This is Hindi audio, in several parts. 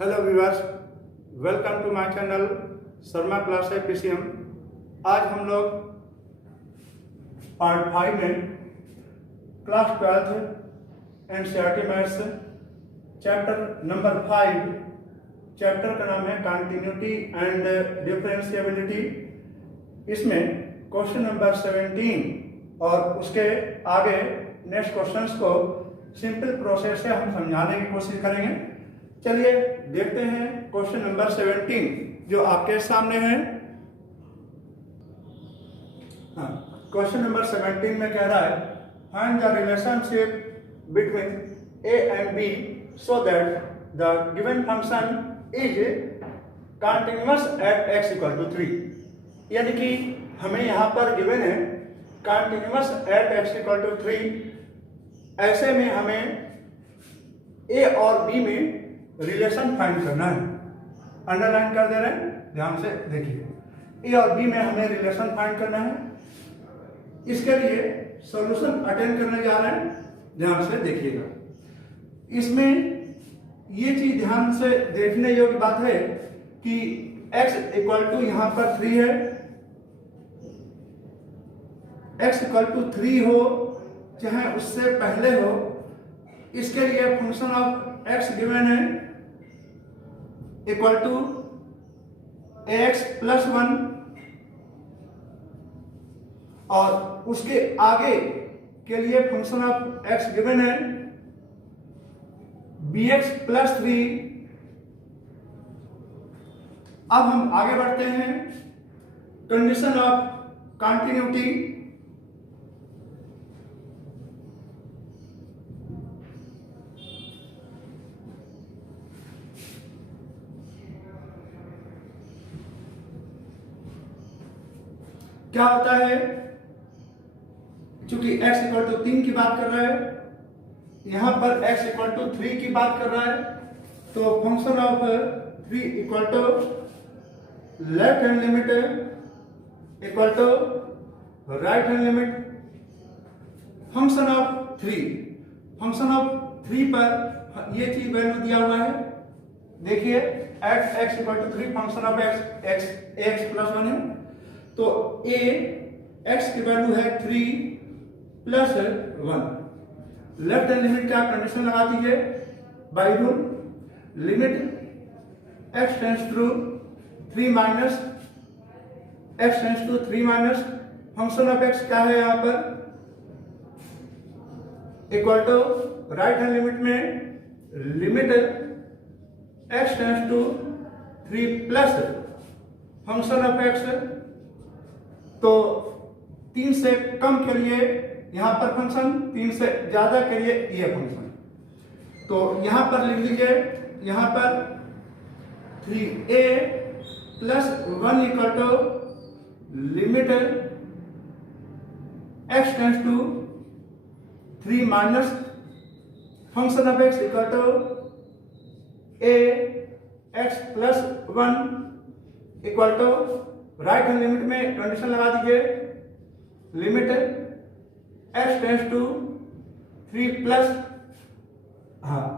Hello viewers, welcome to my channel Sharma class PCM. आज हम लोग पार्ट 5 में class 12 NCERT maths chapter number 5, chapter का नाम है कंटिन्यूटी एंड डिफरेंशिएबिलिटी। इसमें क्वेश्चन नंबर 17 और उसके आगे नेक्स्ट क्वेश्चंस को सिंपल प्रोसेस से हम समझाने की कोशिश करेंगे। चलिए देखते हैं क्वेश्चन नंबर 17 जो आपके सामने है। क्वेश्चन नंबर 17 में कह रहा है find the relationship between a and b so that the given function is continuous at x = 3। यानी कि हमें यहाँ पर गिवन है कंटिन्यूअस एट x = 3। ऐसे में हमें ए और बी में रिलेशन फाइंड करना है। अंडरलाइन कर दे रहे हैं, ध्यान से देखिए। ए और बी में हमें रिलेशन फाइंड करना है। इसके लिए सॉल्यूशन अटेंड करने जा रहे हैं, ध्यान से देखिएगा। इसमें ये चीज ध्यान से देखने योग्य बात है कि x = यहां पर 3 है। x = 3 हो चाहे उससे पहले हो, इसके लिए फंक्शन ऑफ x गिवन है इक्वल टू ax + 1 और उसके आगे के लिए फंक्शन ऑफ x गिवन है bx + 3। अब हम आगे बढ़ते हैं। Condition of continuity. क्या होता है, चूंकि x = 3 की बात कर रहा है, यहां पर x = 3 की बात कर रहा है, तो function of 3 = left hand limit equal to right hand limit. Function of 3 पर ये चीज वैल्यू दिया हुआ है। देखिए at x = 3 function of x + 1 है, तो a x की वैल्यू है 3 + 1। लेफ्ट हैंड लिमिट का कंडीशन लगा दीजिए by rule. Limit x tends to 3 minus x tends to 3 minus function of x क्या है यहाँ पर equal to right hand limit में limit x tends to 3 plus function of x। तो 3 से कम के लिए यहां पर फंक्शन, 3 से ज्यादा के लिए ये फंक्शन। तो यहां पर लिख लीजिए, यहां पर 3a + 1 equal to limit x tends to 3 minus function of x equal to a x + 1 equal to right hand limit में कंडीशन लगा दीजिए। Limit x tends to 3 plus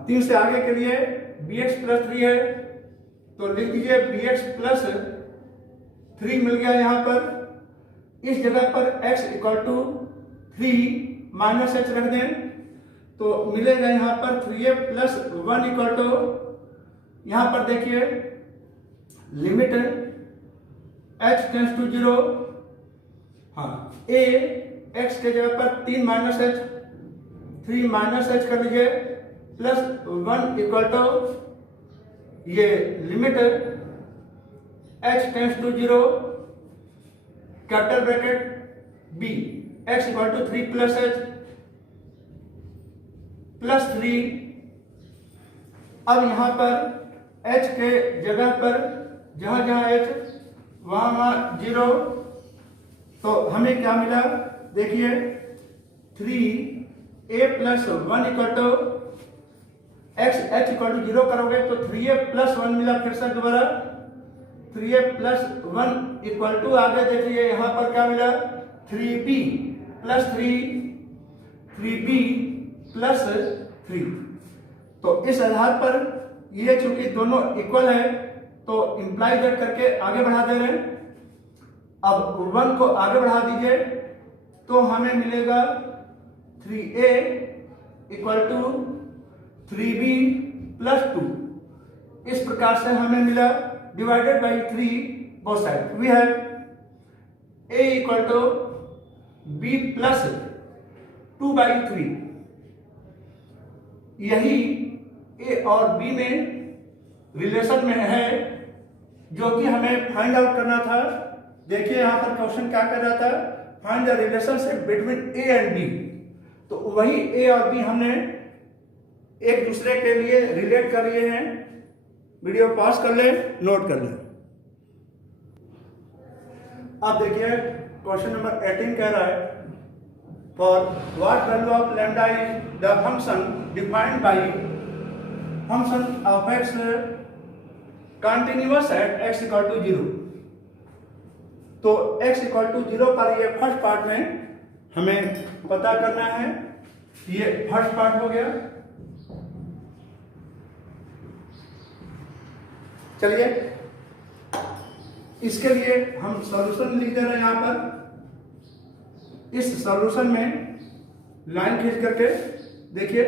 3 से आगे के लिए bx + 3 है, तो लिख दीजिए bx + 3 मिल गया। यहां पर इस जगह पर x = 3 माइनस h रख दें, तो मिलेगा यहां पर 3a + 1 इक्वल टू, यहां पर देखिए limit h tends to 0। a x के जगह पर 3 माइनस h, 3 माइनस h कर लीजिए प्लस 1 इक्वल टू ये limit h tends to 0 capital bracket b x = 3 plus h plus 3। अब यहां पर h के जगह पर जहां जहां h वहां 0, तो हमें क्या मिला देखिए 3a + 1 equal to x h = 0 करोगे तो 3a + 1 मिला। फिर से दोबारा 3a + 1 इक्वल टू, आगे देखिए यहां पर क्या मिला 3b + 3b + 3। तो इस आधार पर ये चूंकि दोनों इक्वल है तो इंप्लाई दैट करके आगे बढ़ा दे रहे हैं। अब 1 को आगे बढ़ा दीजिए तो हमें मिलेगा 3a equal to 3b plus 2। इस प्रकार से हमें मिला divided by 3 both side. We have a equal to b plus 2/3। यही a और b में रिलेशन में है जो कि हमें फाइंड आउट करना था। देखिए यहां पर क्वेश्चन क्या कर रहा था, find the relationship between a and b। तो वही a और b हमने एक दूसरे के लिए रिलेट कर लिए हैं। वीडियो पॉज कर ले, नोट कर ले। अब देखिए क्वेश्चन नंबर 18 कह रहा है for what value of lambda is the function defined by function of x continuous at x equal to 0। तो x इक्वल टू 0 पर ये फर्स्ट पार्ट में हमें पता करना है। ये फर्स्ट पार्ट हो गया। चलिए इसके लिए हम सॉल्यूशन लिख दे रहे हैं। यहां पर इस सॉल्यूशन में लाइन खींच करके देखिए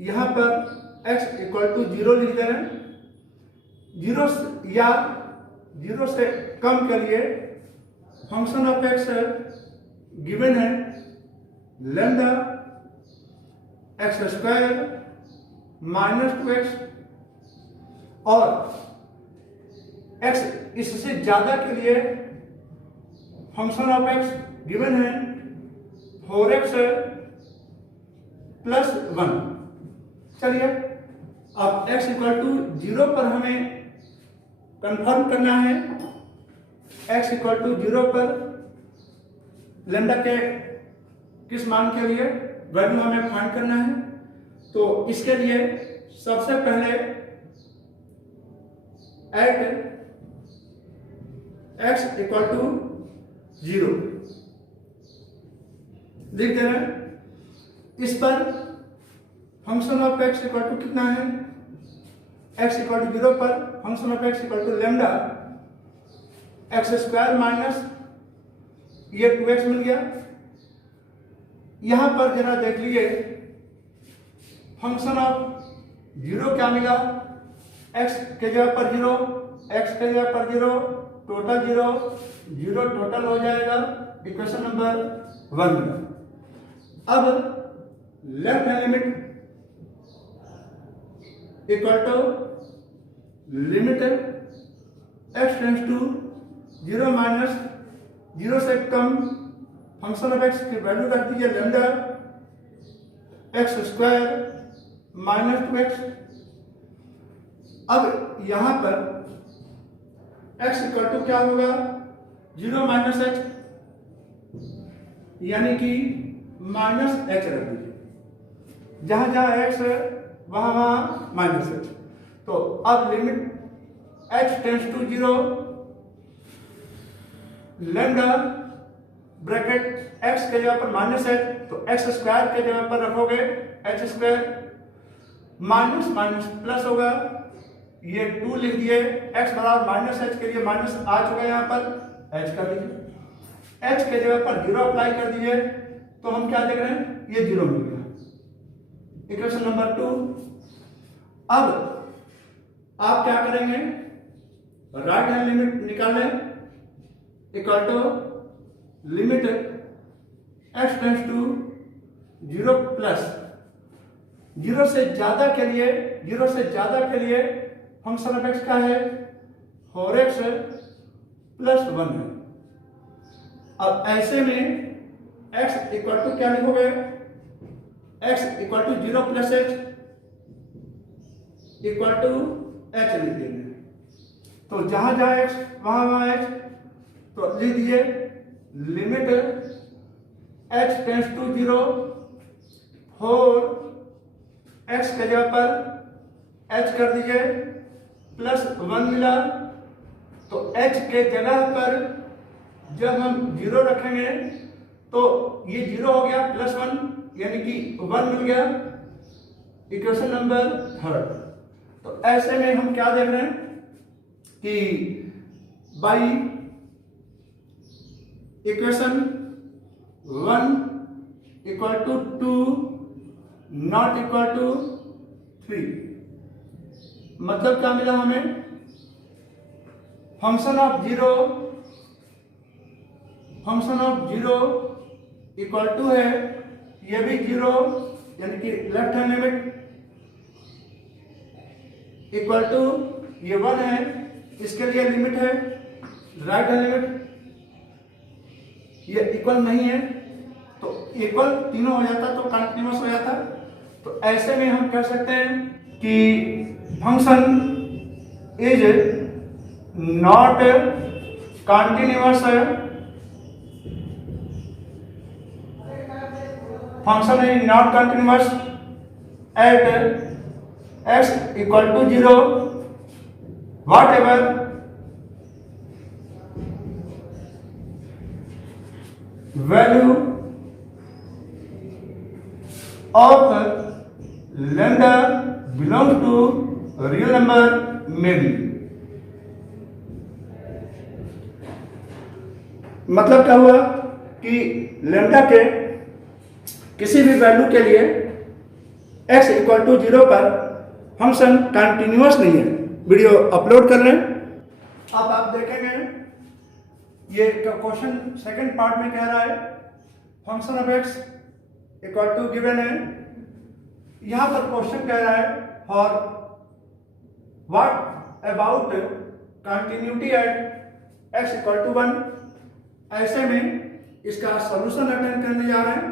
यहां पर x इक्वल टू 0 लिख दे रहे हैं। 0 या 0 से कम के लिए फंक्शन ऑफ x गिवन है lambda x square minus 2x, और x इससे ज्यादा के लिए फंक्शन ऑफ x गिवन है 4x प्लस 1। चलिए अब x इक्वल टू 0 पर हमें कंफर्म करना है। x इक्वल टू 0 पर लैम्डा के किस मान के लिए वैल्यू हमें फाइंड करना है। तो इसके लिए सबसे पहले एट x इक्वल टू 0 लिख दे रहे हैं। इस पर function of x equal to कितना है, x इक्वल टू 0 पर function of x equal to lambda x square minus ये 2x मिल गया। यहां पर जरा देख लीजिए फंक्शन ऑफ 0 क्या मिला, x के जगह पर 0, x के जगह पर 0, टोटल 0, 0 टोटल हो जाएगा। Equation number 1। अब left hand limit equal to limit x tends to 0 minus 0 से कम फंक्शन ऑफ x की वैल्यू रख दीजिए lambda x square minus 2x। अब यहां पर x इक्वल टू क्या होगा, 0 माइनस h, यानी कि माइनस h रख दीजिए। जहां जहां x है वहां वहां माइनस h। तो अब limit h tends to 0 lambda bracket x के जगह पर माइनस h, तो x स्क्वायर के जगह पर रखोगे h square, minus minus plus होगा। ये 2 लिख दिए, x बराबर माइनस h के लिए माइनस आ चुका है, यहाँ पर h कर लीजिए। h के जगह पर 0 अप्लाई कर दीजिए तो हम क्या देख रहे हैं, ये 0 मिल गया। Equation number 2। अब आप क्या करेंगे, राइट हैंड लिमिट निकालें equal to limit x tends to 0 plus 0 से ज्यादा के लिए फंक्शन ऑफ x का है 4x प्लस 1 है। अब ऐसे में x इक्वल टू क्या लिखोगे, x equal to 0 plus h equal to h लिख देंगे। तो जहां जहां x वहां वहां h, तो लिख दिए limit h tends to 0, 4x के जगह पर h कर दीजिए प्लस 1 मिला। तो h के जगह पर जब हम 0 रखेंगे तो ये 0 हो गया प्लस 1, यानी कि 1 मिल गया। Equation number 3। तो ऐसे में हम क्या देख रहे हैं कि by equation 1 equal to 2 not equal to 3, मतलब क्या मिला हमें, function of zero equal to है, ये भी 0 यानी कि left hand limit equal to ये 1 है, इसके लिए लिमिट है राइट हैंड लिमिट, ये इक्वल नहीं है तो इक्वल तीनों हो जाता तो कंटिन्यूअस हो जाता। तो ऐसे में हम कह सकते हैं कि function is not continuous, function is not continuous at x equal to 0 whatever value of lambda belongs to real number may be। मतलब क्या हुआ कि लैम्डा के किसी भी वैल्यू के लिए x इक्वल टू 0 पर फंक्शन कंटिन्यूअस नहीं है। वीडियो अपलोड कर लें। अब आप देखेंगे ये क्वेश्चन सेकंड पार्ट में कह रहा है function of x equal to given है, यहां पर क्वेश्चन कह रहा है for what about continuity at x equal to 1। ऐसे में इसका सॉल्यूशन अटेंड करने जा रहे हैं।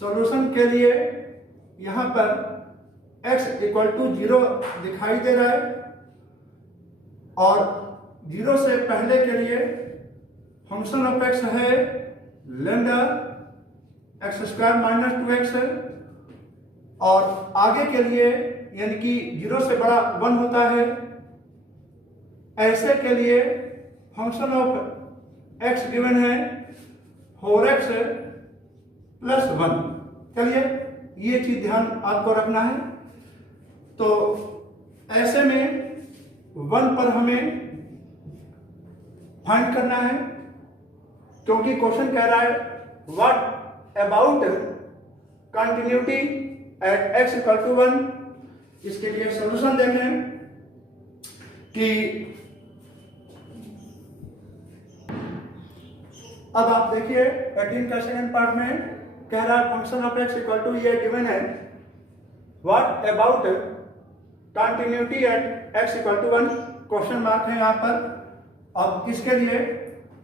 सॉल्यूशन के लिए यहां पर x इक्वल टू 0 दिखाई दे रहा है और 0 से पहले के लिए फंक्शन ऑफ x है lambda x square minus 2x है, और आगे के लिए यानी कि 0 से बड़ा 1 होता है, ऐसे के लिए फंक्शन ऑफ x गिवन है 4x प्लस 1। चलिए ये चीज ध्यान आपको रखना है। तो ऐसे में 1 पर हमें फाइंड करना है, क्योंकि क्वेश्चन कह रहा है what about continuity at x equal to 1। इसके लिए सॉल्यूशन देखें कि अब आप देखिए 18 का सेकंड पार्ट में कह रहा है function of x equal to ये गिवन है what about continuity at x equal to 1, question mark है यहाँ पर। अब इसके लिए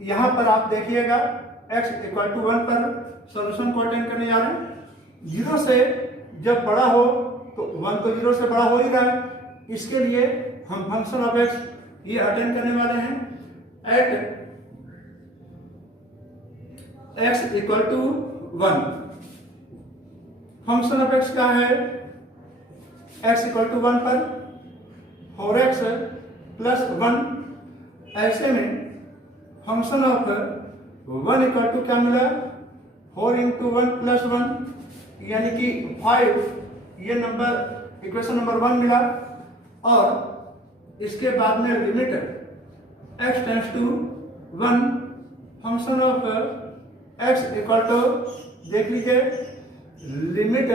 यहाँ पर आप देखिएगा x इक्वल टू 1 पर सॉल्यूशन को अटेंड करने जा रहे हैं। 0 से जब बड़ा हो तो 1 तो 0 से बड़ा हो ही रहा है, इसके लिए हम फंक्शन ऑफ x ये अटेंड करने वाले हैं at x equal to 1। Function of x क्या है, x इक्वल टू 1 पर 4x प्लस 1। ऐसे में फंक्शन ऑफ 1 इक्वल टू क्या मिला, 4 इंटू 1 प्लस 1 यानी कि 5, ये नंबर इक्वेशन नंबर 1 मिला। और इसके बाद में limit x tends to 1, function of x equal to देख लीजिए limit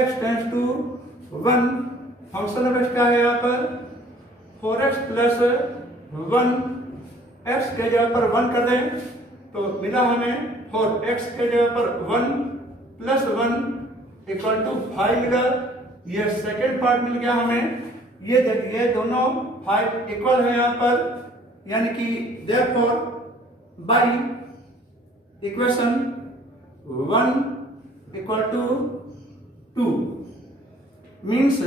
x tends to 1, function of x क्या है यहाँ पर 4x प्लस 1, x के जगह पर 1 कर दें तो मिला हमें 4x के जगह पर 1 प्लस 1 इक्वल टू 5 मिला। ये सेकेंड पार्ट मिल गया हमें। ये देखिए दोनों 5 इक्वल है यहाँ पर, यानी कि therefore by equation 1 equal to 2 means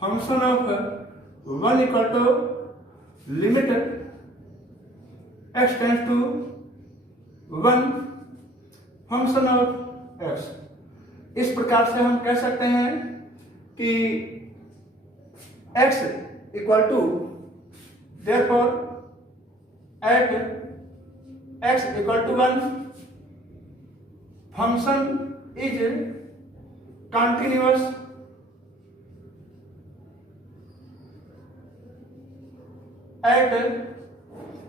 function of 1 equal to limit x tends to 1 function of x। इस प्रकार से हम कह सकते हैं कि x equal to therefore at x equal to 1 function is continuous at,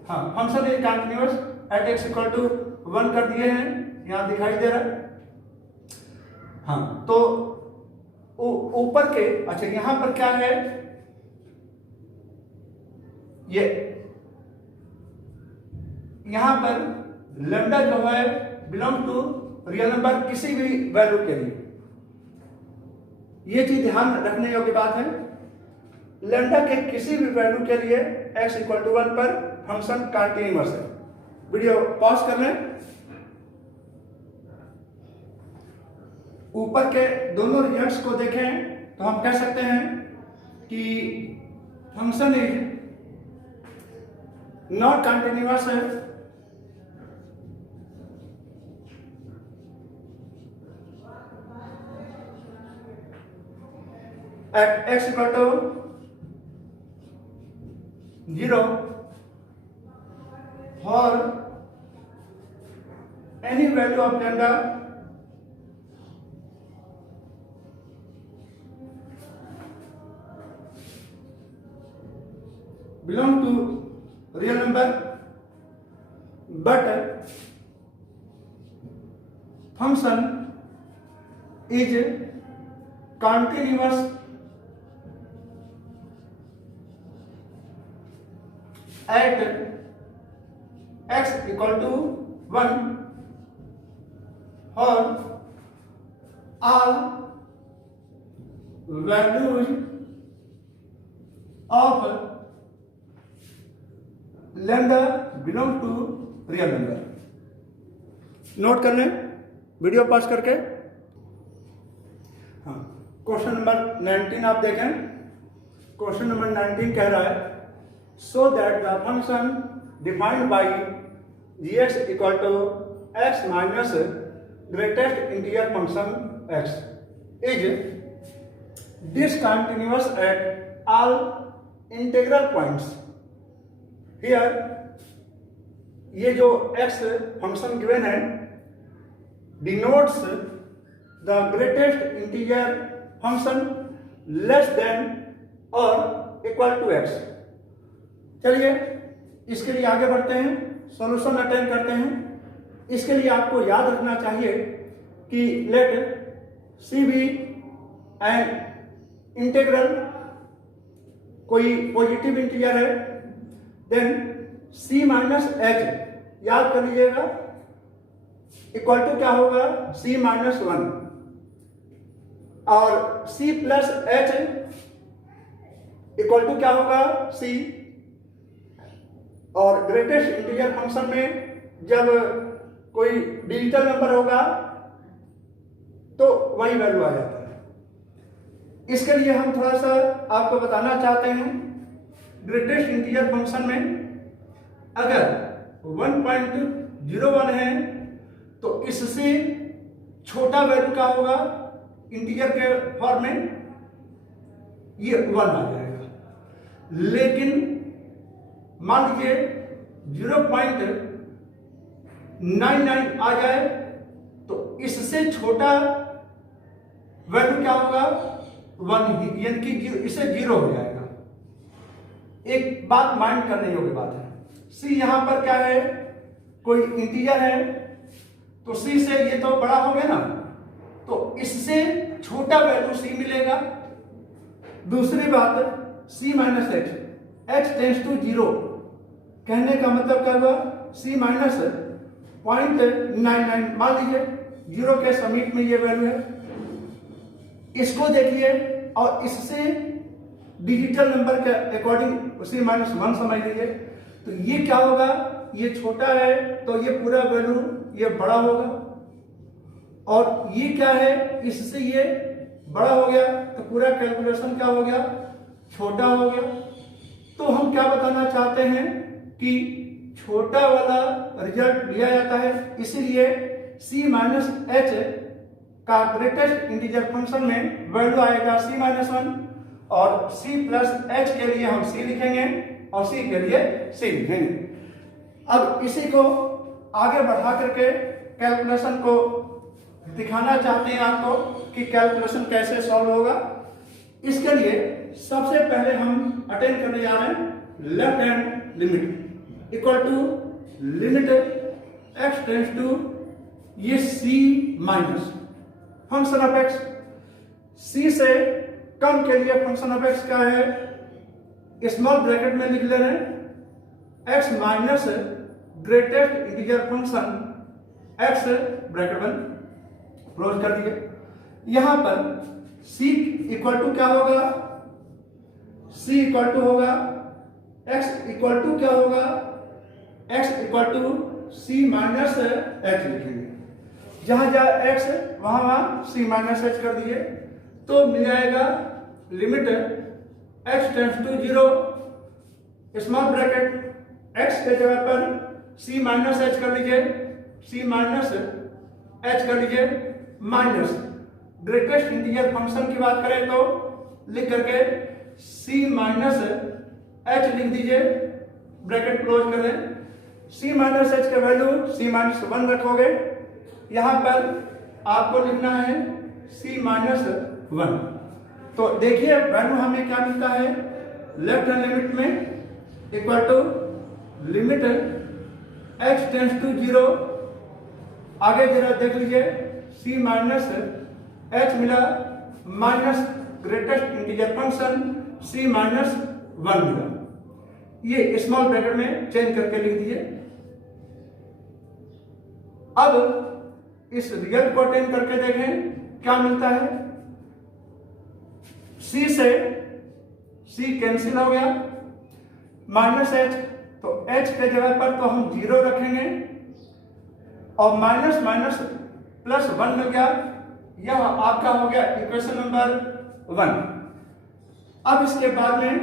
हाँ function is continuous at x equal to 1 कर दिए हैं, यहां दिखाई दे रहा है। हाँ तो ऊपर के, अच्छा यहां पर क्या है, ये यहां पर लैम्डा जो है बिलोंग टू रियल नंबर किसी भी वैल्यू के लिए, ये चीज ध्यान रखने योग्य बात है। लैम्डा के किसी भी वैल्यू के लिए x इक्वल टू 1 पर फंक्शन कंटिन्यूअस है। वीडियो पॉज कर लें। ऊपर के दोनों रिजल्ट्स को देखें तो हम कह सकते हैं कि फंक्शन इज नॉट कंटिन्यूअस है, at x equal to 0 for any value of lambda belong to real number, but function is continuous at x equal to 1 for all values of lambda belong to real number। Note कर लें वीडियो पॉज करके। हाँ क्वेश्चन नंबर 19 आप देखें। क्वेश्चन नंबर 19 कह रहा है so that the function defined by gx equal to x minus greatest integer function x is discontinuous at all integral points। here ये जो x फंक्शन गिवन है denotes the greatest integer function less than or equal to x। चलिए इसके लिए आगे बढ़ते हैं, सॉल्यूशन अटेंड करते हैं। इसके लिए आपको याद रखना चाहिए कि let c be and integral कोई पॉजिटिव इंटीजर है, देन सी माइनस एच याद कर लीजिएगा इक्वल टू क्या होगा, सी माइनस 1, और C plus H equal to क्या होगा, सी। और ग्रेटेस्ट इंटीजर फंक्शन में जब कोई डिजिटल नंबर होगा तो वही वैल्यू आ जाता है। इसके लिए हम थोड़ा सा आपको बताना चाहते हैं, ग्रेटेस्ट इंटीजर फंक्शन में अगर 1.01 है तो इससे छोटा वैल्यू क्या होगा इंटीजर के फॉर्म में, ये 1 आ जाएगा। लेकिन मान लीजिए 0.99 आ जाए तो इससे छोटा वैल्यू क्या होगा, 1 यानी कि इससे 0 हो जाएगा। एक बात माइंड करने योग्य बात है, सी यहां पर क्या है, कोई इंटीजर है तो सी से ये तो बड़ा हो गया ना, तो इससे छोटा वैल्यू सी मिलेगा। दूसरी बात c minus h, h tends to 0, कहने का मतलब क्या हुआ, सी माइनस 0.99 मान लीजिए 0 के समीप में ये वैल्यू है। इसको देखिए और इससे डिजिटल नंबर के अकॉर्डिंग सी माइनस 1 समझ लीजिए, तो ये क्या होगा, ये छोटा है तो ये पूरा वैल्यू ये बड़ा होगा, और ये क्या है, इससे ये बड़ा हो गया तो पूरा कैलकुलेशन क्या हो गया, छोटा हो गया। तो हम क्या बताना चाहते हैं कि छोटा वाला रिजल्ट लिया जाता है, इसीलिए c माइनस एच का ग्रेटेस्ट इंटीजर फंक्शन में वैल्यू आएगा c माइनस 1, और c प्लस एच के लिए हम c लिखेंगे और c के लिए c लिखेंगे। अब इसी को आगे बढ़ा करके कैलकुलेशन को दिखाना चाहते हैं आपको कि कैलकुलेशन कैसे सॉल्व होगा। इसके लिए सबसे पहले हम अटेंड करने जा रहे हैं left hand limit equal to limit x tends to ये c minus function of x, c से कम के लिए फंक्शन ऑफ x क्या है, स्मॉल ब्रैकेट में लिख ले रहे हैं x minus greatest integer function x bracket बंद क्लोज कर दिए। यहां पर c इक्वल टू क्या होगा, c इक्वल टू होगा x इक्वल टू क्या होगा, x equal to c minus h लिखेंगे, जहां जहां x वहां वहां c माइनस h कर दिए तो मिल जाएगा limit x tends to 0 small bracket x के जगह पर c माइनस h कर लीजिए, c माइनस h कर लीजिए, माइनस ग्रेटेस्ट इंटीजर फंक्शन की बात करें तो लिख करके c माइनस h लिख दीजिए, ब्रैकेट क्लोज कर दें। c माइनस h का वैल्यू c माइनस 1 रखोगे, यहां पर आपको लिखना है c माइनस 1। तो देखिए वैल्यू हमें क्या मिलता है, लेफ्ट हैंड लिमिट में equal to limit x tends to 0, आगे जरा देख लीजिए c माइनस h मिला, minus greatest integer function c minus 1 मिला, ये स्मॉल ब्रैकेट में चेंज करके लिख दीजिए। अब इस रियल को अटेंड करके देखें क्या मिलता है, c से c कैंसिल हो गया, माइनस h, तो h के जगह पर तो हम 0 रखेंगे और माइनस माइनस प्लस 1 मिल गया, यह आपका हो गया इक्वेशन नंबर 1। अब इसके बाद में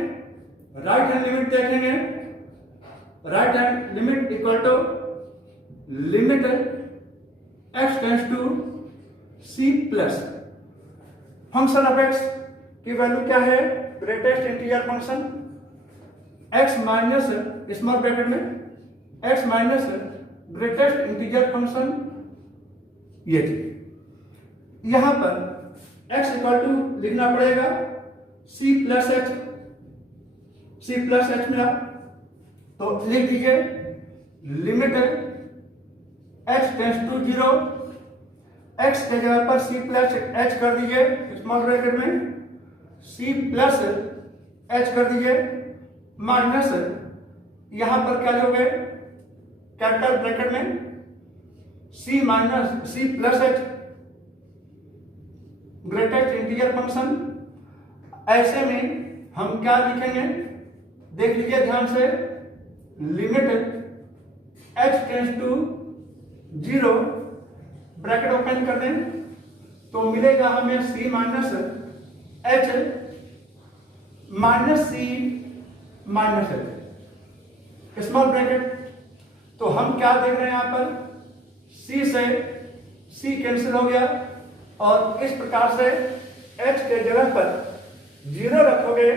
राइट हैंड लिमिट देखेंगे, right hand limit equal to limit x tends to c plus function of x की वैल्यू क्या है, greatest integer function x minus small bracket में x minus greatest integer function ये थी। यहां पर x इक्वल टू लिखना पड़ेगा c प्लस h मिला, तो लिख दीजिए limit x tends to 0, x के जगह पर c प्लस h कर दीजिए स्मॉल ब्रैकेट में, c प्लस h कर दीजिए, माइनस यहां पर क्या लोगे कैपिटल ब्रैकेट में c minus c plus h greatest integer function. ऐसे में हम क्या लिखेंगे, देख लीजिए ध्यान से, limit x tends to 0 bracket open कर दें तो मिलेगा हमें c minus h minus c minus h small bracket. तो हम क्या देख रहे हैं यहां पर, c से c कैंसिल हो गया और इस प्रकार से h के जगह पर 0 रखोगे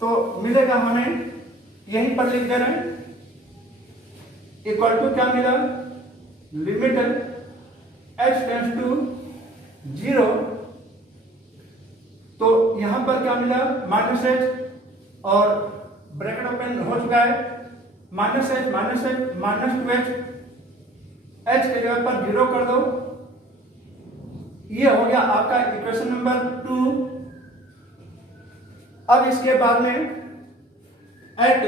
तो मिलेगा हमें, यहीं पर लिख दे रहे हैं इक्वल टू क्या मिला, लिमिट x टेंस टू 0, तो यहां पर क्या मिला माइनस h और ब्रैकेट ओपन हो चुका है, minus h minus 2h, h के जगह पर 0 कर दो, ये हो गया आपका इक्वेशन नंबर 2। अब इसके बाद में at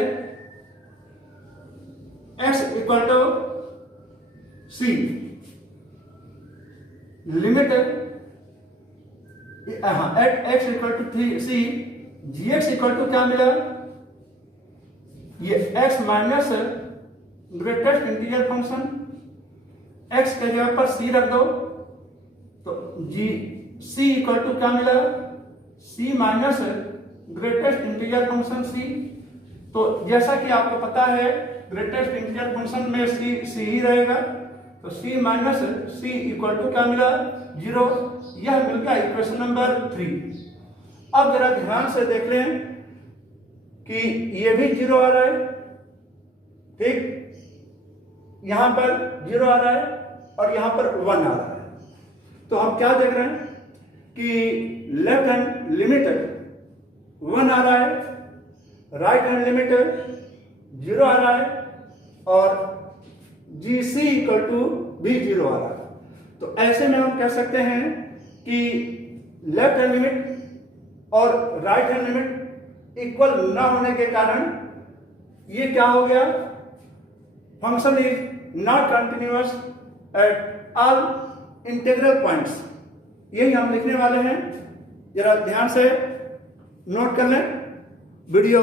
x equal to c, limit at x equal to 3c, gx equal to क्या मिला, ये x minus greatest integer function, x के जगह पर c रख दो तो c इक्वल टू क्या मिला, c minus greatest integer function c। तो जैसा कि आपको पता है ग्रेटेस्ट इंटीजर फंक्शन में c ही रहेगा, तो c minus c equal to क्या मिला 0, यह मिल गया इक्वेशन नंबर 3। अब जरा ध्यान से देख लें कि ये भी 0 आ रहा है, ठीक, यहां पर 0 आ रहा है और यहां पर 1 आ रहा है। तो हम क्या देख रहे हैं कि लेफ्ट हैंड लिमिट 1 आ रहा है, राइट हैंड लिमिट 0 आ रहा है और GC इक्वल टू भी 0 आ रहा है। तो ऐसे में हम कह सकते हैं कि लेफ्ट हैंड लिमिट और राइट हैंड लिमिट इक्वल ना होने के कारण ये क्या हो गया, function is not continuous at all integral points. यही हम लिखने वाले हैं, जरा ध्यान से नोट कर लें, वीडियो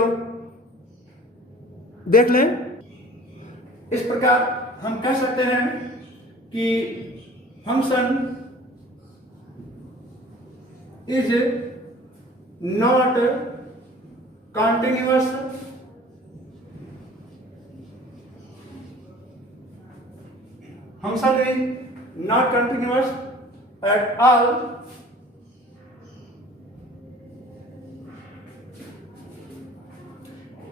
देख लें। इस प्रकार हम कह सकते हैं कि function is not continuous function is not continuous at all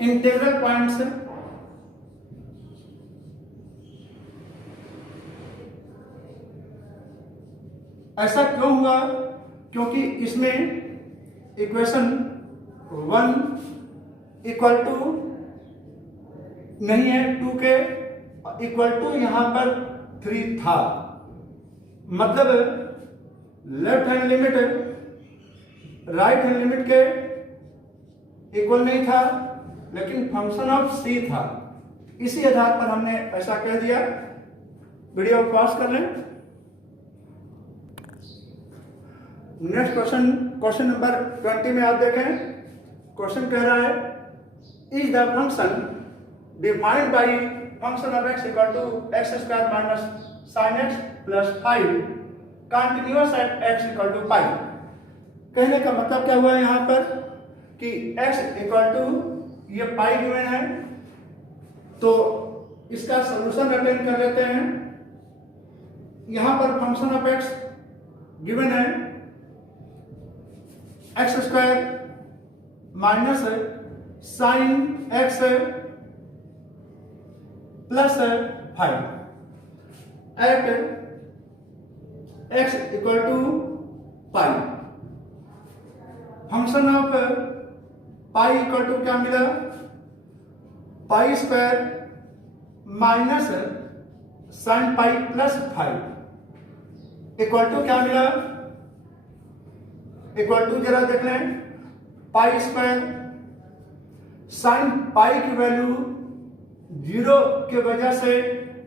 integral points ऐसा क्यों हुआ, क्योंकि इसमें इक्वेशन 1 इक्वल टू नहीं है 2 के, इक्वल टू यहां पर 3 था, मतलब left hand limit right hand limit के इक्वल नहीं था, लेकिन फंक्शन ऑफ C था। इसी आधार पर हमने ऐसा कह दिया। वीडियो पॉज कर लें। नेक्स्ट क्वेश्चन नंबर 20 में आप देखें, क्वेश्चन कह रहा है is the function defined by function of x equal to x square minus sine x plus 5 continuous at x equal to pi. कहने का मतलब क्या हुआ यहाँ पर कि x इक्वल टू ये पाई गिवन है, तो इसका सोल्यूशन अटेंड कर लेते हैं। यहां पर फंक्शन ऑफ x गिवन है x square minus sine x plus 5 at x equal to pi. Function of pi equal to क्या मिला, pi square minus sine pi plus 5 equal to क्या मिला, इक्वल टू जरा देख लें, पाई स्क्वायर साइन पाई की वैल्यू 0 के वजह से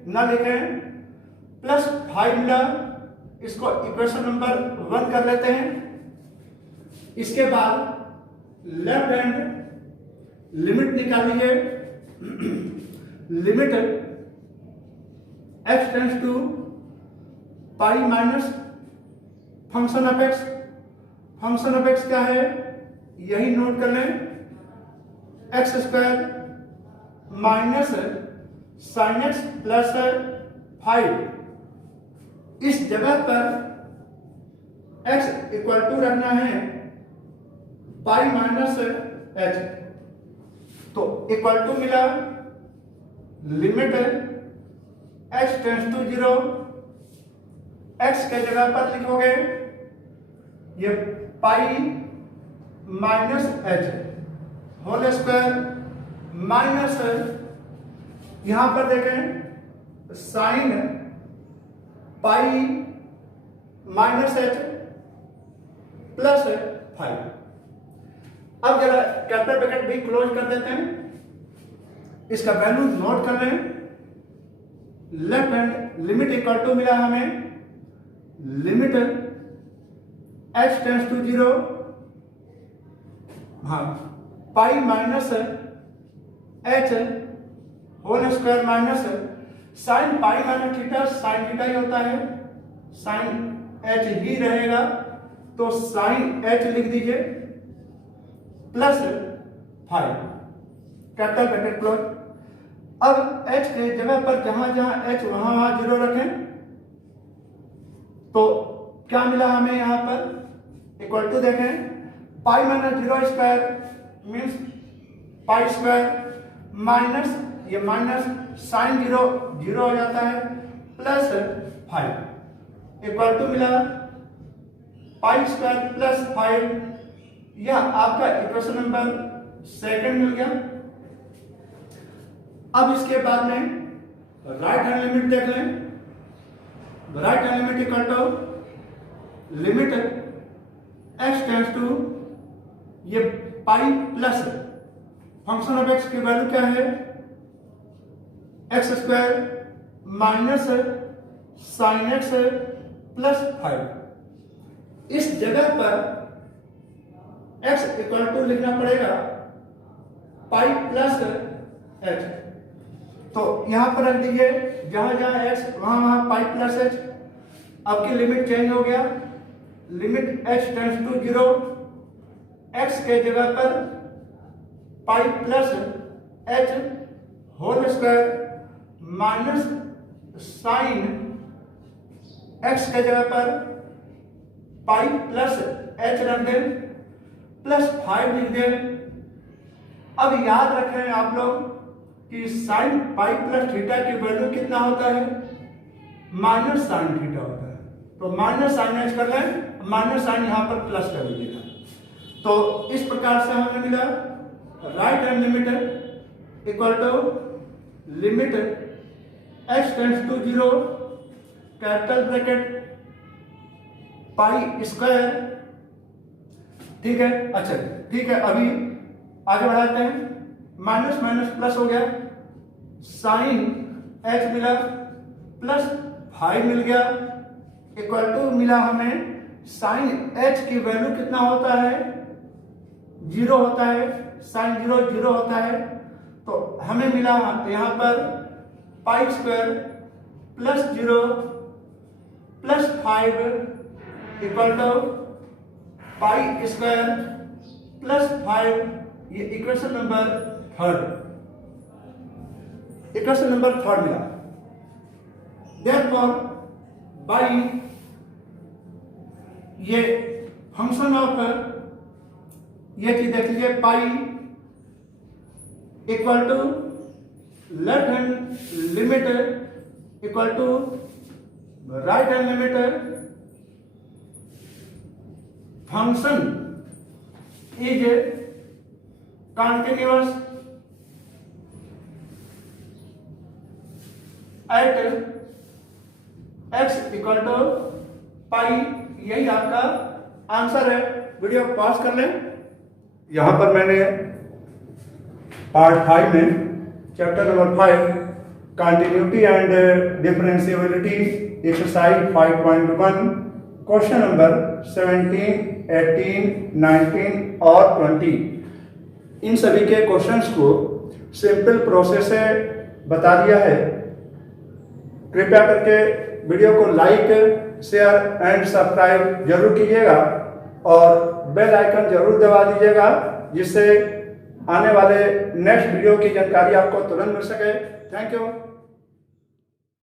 न लिखें, प्लस 5 मिला, इसको इक्वेशन नंबर 1 कर लेते हैं। इसके बाद लेफ्ट हैंड लिमिट निकालिए, limit x tends to pi minus function of x। Function of x क्या है, यही नोट कर लें, x square minus sine x plus 5। इस जगह पर x इक्वल टू रखना है पाई माइनस एच, तो इक्वल टू मिला, limit x tends to 0, x के जगह पर लिखोगे ये pi minus h whole square minus, यहां पर देखें sine pi minus H plus 5। अब जरा कैपिटल ब्रैकेट भी क्लोज कर देते हैं, इसका वैल्यू नोट कर लें। Left hand limit equal to मिला हमें, लिमिट h टेंड्स टू 0, हाँ, pi minus h whole square minus sine pi minus theta, sine theta ही होता है, साइन h ही रहेगा, तो साइन h लिख दीजिए प्लस 5, कैपिटल ब्रैकेट क्लोज। अब h के जगह पर जहां जहां h वहां 0 रखें, तो क्या मिला हमें यहां पर, इक्वल टू देखें, पाई माइनस 0 स्क्वायर मीन्स पाई स्क्वायर माइनस ये माइनस साइन 0 0 हो जाता है प्लस 5 इक्वल टू मिला पाई स्क्वायर प्लस 5। यह आपका इक्वेशन नंबर सेकंड मिल गया। अब इसके बाद में राइट हैंड लिमिट देख लें। Right hand limit equal to limit x tends to ये pi plus function of x की वैल्यू क्या है, x square minus sine x plus 5। इस जगह पर x इक्वल टू लिखना पड़ेगा पाई प्लस h। तो यहां पर रख दीजिए, जहां जहां x वहां पाई प्लस h। अब की लिमिट चेंज हो गया, limit h tends to 0, x के जगह पर pi plus h whole square minus sine x के जगह पर पाई प्लस h रख दें प्लस 5 लिख दें। अब याद रखें आप लोग कि साइन पाई प्लस थीटा की वैल्यू कितना होता है, माइनस साइन थीटा होता है। तो माइनस साइन एच कर लें, माइनस साइन यहां पर प्लस कर दीजिएगा। तो इस प्रकार से हमें मिला right hand limit equal to limit h tends to 0 capital bracket pi square. ठीक है, अच्छा ठीक है, अभी आगे बढ़ाते हैं। माइनस माइनस प्लस हो गया, साइन h मिला प्लस 5 मिल गया, इक्वल टू मिला हमें साइन h की वैल्यू कितना होता है, 0 होता है, साइन 0 0 होता है। तो हमें मिला यहां पर pi square plus 0 plus 5 equal to pi square plus 5। ये इक्वेशन नंबर थर्ड मिला। देयरफॉर बाई ये फंक्शन ऑफ ये चीज देख लीजिए, pi equal to left hand limit equal to right hand limit. Function is continuous at x equal to pi. यही आपका आंसर है। वीडियो पॉज कर लें। यहां पर मैंने पार्ट 5 में chapter number 5 continuity and differentiability exercise 5.1 question number 17, 18, 19 और 20 इन सभी के क्वेश्चंस को सिंपल प्रोसेस से बता दिया है। कृपया करके वीडियो को लाइक, शेयर एंड सब्सक्राइब जरूर कीजिएगा और बेल आइकन जरूर दबा दीजिएगा, जिससे आने वाले नेक्स्ट वीडियो की जानकारी आपको तुरंत मिल सके। Thank you.